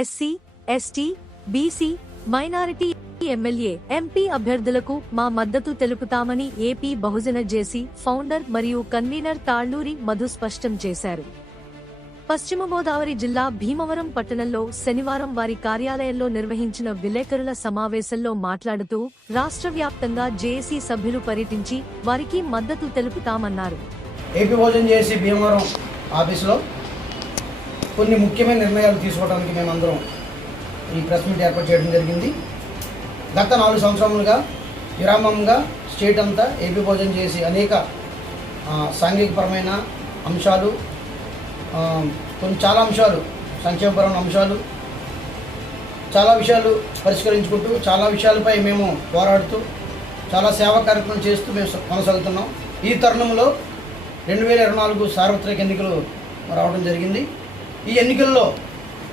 SC, ST, BC, minority MLA, MP అభ్యర్థులకు మా మద్దతు తెలుపుతామని ఏపీ బహుజన జేసీ ఫౌండర్ మరియు కన్వీనర్ తాళ్లూరి మధు స్పష్టం చేశారు. పశ్చిమ గోదావరి జిల్లా భీమవరం పట్టణంలో శనివారం వారి కార్యాలయంలో నిర్వహించిన విలేకరుల సమావేశంలో మాట్లాడుతూ రాష్ట్ర వ్యాప్తంగా జేఏసీ సభ్యులు పర్యటించి వారికి మద్దతు తెలుపుతామన్నారు. ఏపీ బహుజన జేసీ భీమవరం ఆఫీసులో కొన్ని ముఖ్యమైన నిర్ణయాలు తీసుకోవడానికి మేమందరం ఈ ప్రెస్ మీట్ ఏర్పాటు చేయడం జరిగింది. గత 4 సంవత్సరాలుగా విరామంగా స్టేట్ అంతా ఏపీ బహుజన జేసీ అనేక సాంఘికపరమైన అంశాలు, చాలా అంశాలు, సంక్షేమపరమైన అంశాలు, చాలా విషయాలు పరిష్కరించుకుంటూ చాలా విషయాలపై మేము పోరాడుతూ చాలా సేవా కార్యక్రమం చేస్తూ మేము కొనసాగుతున్నాం. ఈ తరుణంలో 2024 సార్వత్రిక ఎన్నికలు రావడం జరిగింది. ఈ ఎన్నికల్లో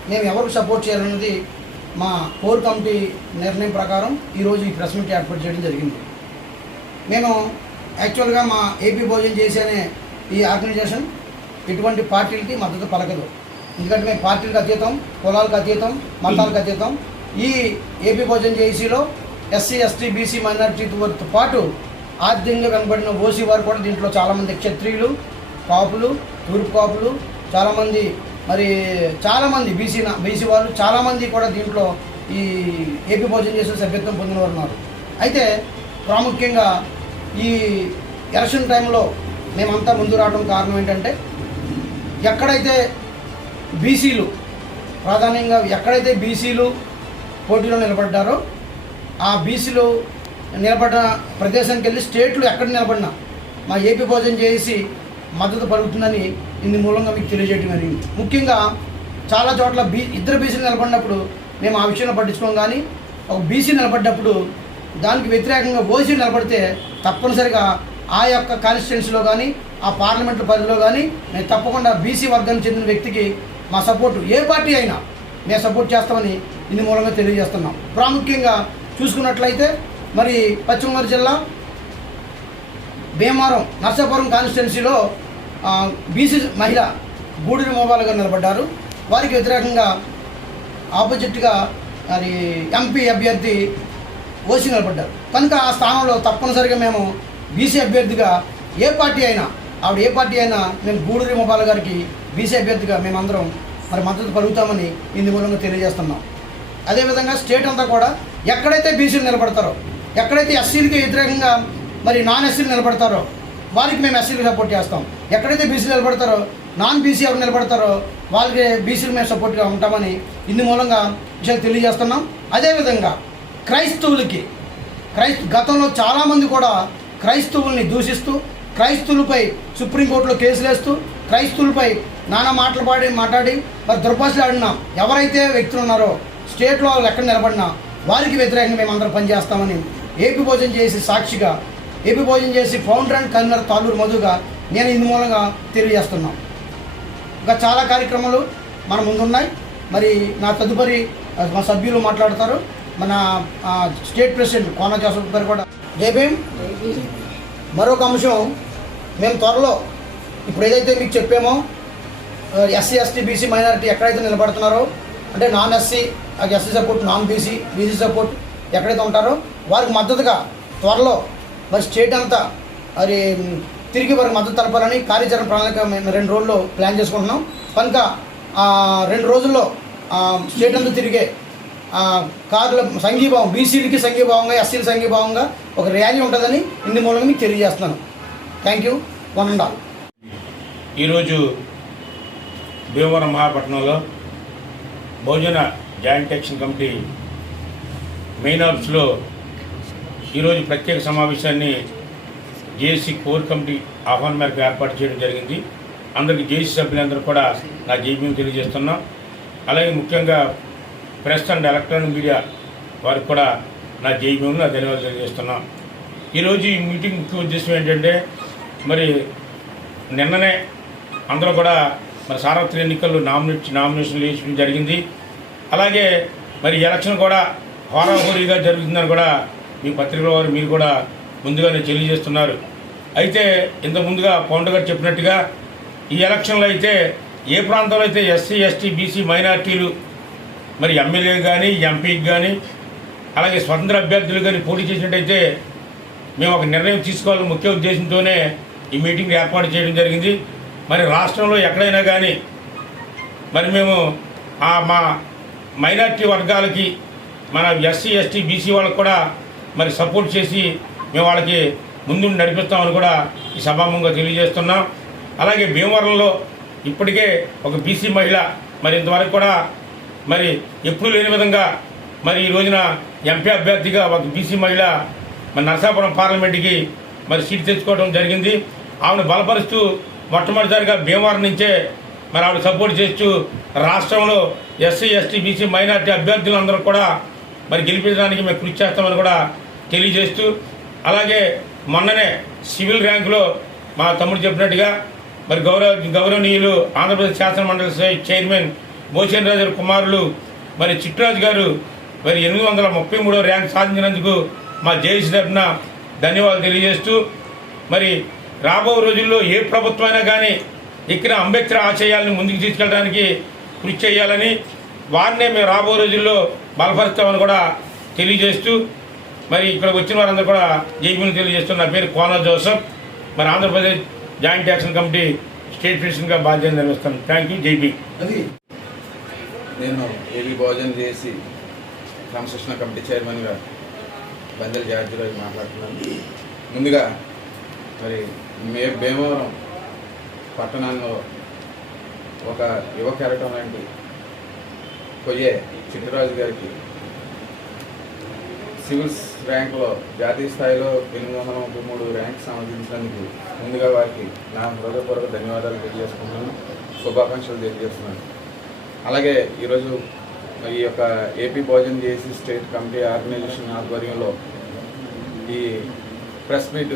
మేము ఎవరికి సపోర్ట్ చేయాలన్నది మా కోర్ కమిటీ నిర్ణయం ప్రకారం ఈరోజు ఈ ప్రెస్ మీట్ ఏర్పాటు చేయడం జరిగింది. మేము యాక్చువల్గా మా ఏపీ బహుజన జేసీ అనే ఈ ఆర్గనైజేషన్ ఇటువంటి పార్టీలకి మద్దతు పలకదు. ఎందుకంటే మేము పార్టీలకు అతీతం, కులాలకు అతీతం, మతాలకు అతీతం. ఈ ఏపీ బహుజన జేసీలో ఎస్సీ, ఎస్టీ, బీసీ, మైనారిటీతో పాటు ఆర్థికంగా వెనుకబడిన ఓసీ వారు కూడా దీంట్లో చాలామంది క్షత్రియులు, కాపులు, తూర్పు కాపులు, చాలామంది చాలామంది బీసీ వాళ్ళు చాలామంది కూడా దీంట్లో ఈ ఏపీ బహుజన జేసీ సభ్యత్వం పొందినవారు ఉన్నారు. అయితే ప్రాముఖ్యంగా ఈ ఎలక్షన్ టైంలో మేమంతా ముందు రావడం కారణం ఏంటంటే ఎక్కడైతే బీసీలు ప్రాధాన్యంగా బీసీలు పోటీలో నిలబడ్డారో ఆ బీసీలు నిలబడిన ప్రదేశానికి వెళ్ళి స్టేట్లు ఎక్కడ నిలబడినా మా ఏపీ బహుజన జేసీ మద్దతు పలుకుతుందని ఇందు మూలంగా మీకు తెలియజేయడం జరిగింది. ముఖ్యంగా చాలా చోట్ల ఇద్దరు బీసీలు నిలబడినప్పుడు మేము ఆ విషయంలో పట్టించుకోం, కానీ ఒక బీసీ నిలబడ్డప్పుడు దానికి వ్యతిరేకంగా ఓసీ నిలబడితే తప్పనిసరిగా ఆ యొక్క కాన్స్టిట్యున్సీలో కానీ ఆ పార్లమెంటు పరిధిలో కానీ మేము తప్పకుండా బీసీ వర్గానికి చెందిన వ్యక్తికి మా సపోర్టు ఏ పార్టీ అయినా మేము సపోర్ట్ చేస్తామని ఇందు మూలంగా తెలియజేస్తున్నాం. ప్రాముఖ్యంగా చూసుకున్నట్లయితే మరి పశ్చిమ గోదావరి జిల్లా భీమవరం నర్సాపురం కాన్స్టిట్యున్సీలో బీసీ మహిళ గూడూరి మోబాల్ గారు నిలబడ్డారు. వారికి వ్యతిరేకంగా ఆపోజిట్గా మరి ఎంపీ అభ్యర్థి ఓసీ నిలబడ్డారు. కనుక ఆ స్థానంలో తప్పనిసరిగా మేము బీసీ అభ్యర్థిగా ఏ పార్టీ అయినా మేము గూడూరి మోబాల్ గారికి బీసీ అభ్యర్థిగా మేమందరం మరి మద్దతు పలుకుతామని ఇందు మూలంగా తెలియజేస్తున్నాం. అదేవిధంగా స్టేట్ అంతా కూడా ఎక్కడైతే బీసీలు నిలబడతారో, ఎక్కడైతే ఎస్సీలకి వ్యతిరేకంగా మరి నాన్ ఎస్సీలు నిలబడతారో వారికి మేము ఎస్సీలకు సపోర్ట్ చేస్తాం. ఎక్కడైతే బీసీలు నిలబడతారో, నాన్ బీసీ ఎవరు నిలబడతారో వాళ్ళకి బీసీలు మేము సపోర్ట్గా ఉంటామని ఇందు మూలంగా విషయాలు తెలియజేస్తున్నాం. అదేవిధంగా గతంలో చాలామంది కూడా క్రైస్తవుల్ని దూషిస్తూ, క్రైస్తవులపై సుప్రీంకోర్టులో కేసులు వేస్తూ, క్రైస్తవులపై నానా మాట్లాడి మరి దుర్భాషలాడిన ఎవరైతే వ్యక్తులు ఉన్నారో స్టేట్లో వాళ్ళు ఎక్కడ నిలబడినా వారికి వ్యతిరేకంగా మేము అందరం పనిచేస్తామని ఏపీ బహుజన జేసీ సాక్షిగా, AP Bahujan JC founder and convener Talluri మధుగా నేను ఇందు మూలంగా తెలియజేస్తున్నాం. ఇంకా చాలా కార్యక్రమాలు మన ముందున్నాయి. మరి నా తదుపరి మా సభ్యులు మాట్లాడతారు. మన స్టేట్ ప్రెసిడెంట్ కోన జోసఫ్ గారు కూడా. జై భీమ్. మరొక అంశం, మేము త్వరలో ఇప్పుడు ఏదైతే మీకు చెప్పామో ఎస్సీ, ఎస్టీ, బీసీ, మైనారిటీ ఎక్కడైతే నిలబడుతున్నారో, అంటే non SC SC support, non BC BC support ఎక్కడైతే ఉంటారో వారికి మద్దతుగా త్వరలో మరి స్టేట్ అంతా మరి తిరిగి వారికి మద్దతు తెలపాలని కార్యాచరణ ప్రణాళిక మేము 2 రోజుల్లో ప్లాన్ చేసుకుంటున్నాం. కనుక 2 రోజుల్లో స్టేట్ అంతా తిరిగే కార్ల సంఘీభావం, బీసీలకి సంఘీభావంగా, ఎస్సీల సంఘీభావంగా ఒక ర్యాలీ ఉంటుందని ఇందు మూలంగా మీకు తెలియజేస్తున్నాను. Thank you. వందనాలు. ఈరోజు భీమవరం మహాపట్నంలో బహుజన జాయింట్ యాక్షన్ కమిటీ మెయిన్ ఆఫీస్లో ఈరోజు ప్రత్యేక సమావేశాన్ని జేఏసీ కోర్ కమిటీ ఆహ్వానం మేరకు ఏర్పాటు చేయడం జరిగింది. అందరికీ జేఏసీ సభ్యులందరూ కూడా నా జైభీం తెలియజేస్తున్నాం. అలాగే ముఖ్యంగా ప్రెస్ అండ్ ఎలక్ట్రానిక్ మీడియా వారికి కూడా నా జైభీం, నా ధన్యవాదాలు తెలియజేస్తున్నాం. ఈరోజు ఈ మీటింగ్ ముఖ్య ఉద్దేశం ఏంటంటే మరి నిన్ననే అందరూ కూడా మరి సార్వత్రిక ఎన్నికల్లో నామినేషన్లు వేయడం జరిగింది. అలాగే మరి ఎలక్షన్ కూడా హోరాహోరీగా జరుగుతుందని కూడా మీ పత్రికల వారు మీరు కూడా ముందుగానే తెలియజేస్తున్నారు. అయితే ఇంత ముందుగా పవన్ గారు చెప్పినట్టుగా ఈ ఎలక్షన్లో అయితే ఏ ప్రాంతంలో అయితే ఎస్సీ, ఎస్టీ, బీసీ మైనార్టీలు మరి ఎమ్మెల్యే కానీ ఎంపీకి కానీ అలాగే స్వతంత్ర అభ్యర్థులు కానీ పోటీ చేసినట్టయితే మేము ఒక నిర్ణయం తీసుకోవాలని ముఖ్య ఉద్దేశంతోనే ఈ మీటింగ్ ఏర్పాటు చేయడం జరిగింది. మరి రాష్ట్రంలో ఎక్కడైనా కానీ మరి మేము మా మైనార్టీ వర్గాలకి మన ఎస్సీ ఎస్టీ బీసీ వాళ్ళకు కూడా మరి సపోర్ట్ చేసి మేము వాళ్ళకి ముందు నడిపిస్తామని కూడా ఈ సభాముఖంగా తెలియజేస్తున్నాం. అలాగే భీమవరంలో ఇప్పటికే ఒక బీసీ మహిళ మరి ఇంతవరకు కూడా మరి ఎప్పుడూ లేని విధంగా మరి ఈ రోజున ఎంపీ అభ్యర్థిగా ఒక బీసీ మహిళ మరి నరసాపురం పార్లమెంట్కి మరి సీట్ తెచ్చుకోవడం జరిగింది. ఆమెను బలపరుస్తూ మొట్టమొదటిసారిగా భీమవరం నుంచే మరి ఆవిడ సపోర్ట్ చేస్తూ రాష్ట్రంలో ఎస్సీ ఎస్టీ బీసీ మైనార్టీ అభ్యర్థులందరూ కూడా మరి గెలిపించడానికి మేము కృషి చేస్తామని కూడా తెలియజేస్తూ, అలాగే మొన్ననే సివిల్ ర్యాంకులో మా తమ్ముడు చెప్పినట్టుగా మరి గౌరవనీయులు ఆంధ్రప్రదేశ్ శాసనమండలి చైర్మన్ భోజన్ రాజు కుమారులు మరి చిట్రాజు గారు మరి 833వ ర్యాంక్ సాధించినందుకు మా జేఏసీ తరఫున ధన్యవాదాలు తెలియజేస్తూ, మరి రాబో రోజుల్లో ఏ ప్రభుత్వం అయినా కానీ ఇక్కడ అంబేద్కర్ ఆశయాలను ముందుకు తీసుకెళ్ళడానికి కృషి చేయాలని వారినే మేము రాబో రోజుల్లో బలపరుస్తామని కూడా తెలియజేస్తూ, మరి ఇక్కడికి వచ్చిన వారందరూ కూడా జైబీలు తెలియజేస్తూ, నా పేరు కోన జోసఫ్, మరి Andhra Pradesh joint action committee state ప్రెసిడెంట్గా బాధ్యత నిర్వహిస్తాను. Thank you. జైబీ. నేను ఏబీ భోజనం చేసి క్రమశిక్షణ కమిటీ చైర్మన్గా బందెల జార్జిరాజు మాట్లాడుతున్నాను. ముందుగా మరి భీమవరం పట్టణంలో ఒక యువ కెరటం లాంటి కొయ్యే చిట్టరాజు గారికి సివిల్స్ ర్యాంకులో జాతీయ స్థాయిలో 833 ర్యాంక్ సాధించినందుకు ముందుగా వారికి నా హృదయపూర్వక ధన్యవాదాలు తెలియజేసుకుంటున్నాను, శుభాకాంక్షలు తెలియజేస్తున్నాను. అలాగే ఈరోజు ఈ యొక్క ఏపీ భోజనం చేసి స్టేట్ కమిటీ ఆర్గనైజేషన్ ఆధ్వర్యంలో ఈ ప్రెస్ మీట్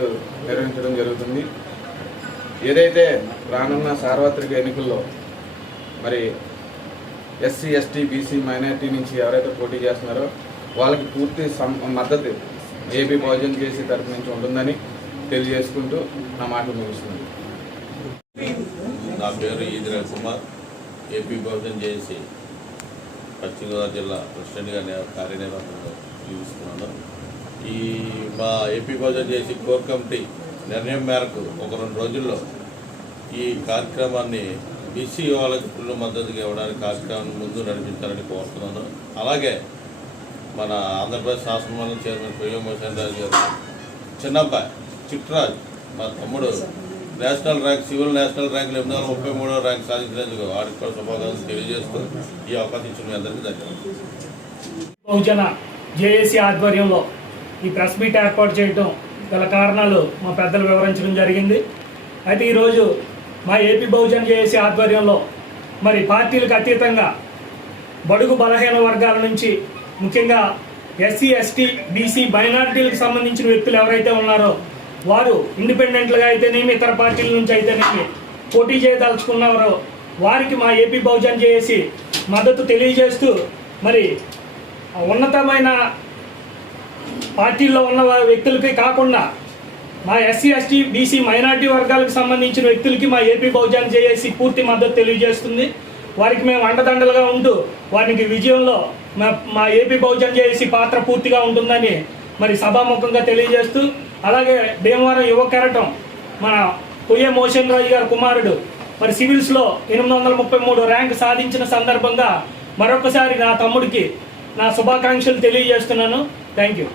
నిర్వహించడం జరుగుతుంది. ఏదైతే రానున్న సార్వత్రిక ఎన్నికల్లో మరి ఎస్సీ ఎస్టీ బీసీ మైనార్టీ నుంచి ఎవరైతే పోటీ చేస్తున్నారో వాళ్ళకి పూర్తి మద్దతు ఏపీ భోజనం చేసి తరఫు నుంచి ఉంటుందని తెలియజేసుకుంటూ నా మాటలు ముగిస్తున్నాను. నా పేరు ఈదిరా కుమార్, ఏపీ భోజనం చేసి పశ్చిమ గోదావరి జిల్లా ప్రెసిడెంట్గా కార్యనిర్వహణలో తీసుకున్నాను. ఈ మా ఏపీ భోజనం చేసి కోర్ కమిటీ నిర్ణయం మేరకు ఒక 2 రోజుల్లో ఈ కార్యక్రమాన్ని బీసీ వాళ్ళకి ఫుల్ మద్దతుగా ఇవ్వడానికి కార్యక్రమాన్ని ముందు నడిపించాలని కోరుతున్నాను. అలాగే మన ఆంధ్రప్రదేశ్ శాసనమండలి చైర్మన్ భోజన్ రాజు గారు చిన్నబ్బాయి చిట్రాజ్ మా తమ్ముడు నేషనల్ ర్యాంక్ సివిల్ నేషనల్ ర్యాంకులు 833వ ర్యాంక్ సాధించినందుకు వారికి కూడా శుభాకాంక్షలు తెలియజేస్తూ ఈ అవకాశం ఇచ్చిన మీ అందరికీ ధన్యవాదాలు. బహుజన జేఏసీ ఆధ్వర్యంలో ఈ ప్రెస్ మీట్ ఏర్పాటు చేయడం గల కారణాలు మా పెద్దలు వివరించడం జరిగింది. అయితే ఈరోజు మా ఏపీ బహుజన జేఏసీ ఆధ్వర్యంలో మరి పార్టీలకు అతీతంగా బడుగు బలహీన వర్గాల నుంచి ముఖ్యంగా ఎస్సీ ఎస్టీ బీసీ మైనారిటీలకు సంబంధించిన వ్యక్తులు ఎవరైతే ఉన్నారో వారు ఇండిపెండెంట్లుగా అయితేనేమి ఇతర పార్టీల నుంచి అయితేనేమి పోటీ చేయదలుచుకున్నారో వారికి మా ఏపీ బహుజన జేఏసీ మద్దతు తెలియజేస్తూ, మరి ఉన్నతమైన పార్టీల్లో ఉన్న వ్యక్తులకి కాకుండా మా ఎస్సీ ఎస్టీ బీసీ మైనారిటీ వర్గాలకు సంబంధించిన వ్యక్తులకి మా ఏపీ బహుజన జేఏసీ పూర్తి మద్దతు తెలియజేస్తుంది. వారికి మేము అండదండలుగా ఉంటూ వారికి విజయంలో మా ఏపీ బహుజన జేఏసీ పాత్ర పూర్తిగా ఉంటుందని మరి సభాముఖంగా తెలియజేస్తూ, అలాగే భీమవరం యువ కెరటం మన కొయ్యే భోజన్ రాజు గారి కుమారుడు మరి సివిల్స్లో 833 ర్యాంక్ సాధించిన సందర్భంగా మరొకసారి నా తమ్ముడికి నా శుభాకాంక్షలు తెలియజేస్తున్నాను. Thank you.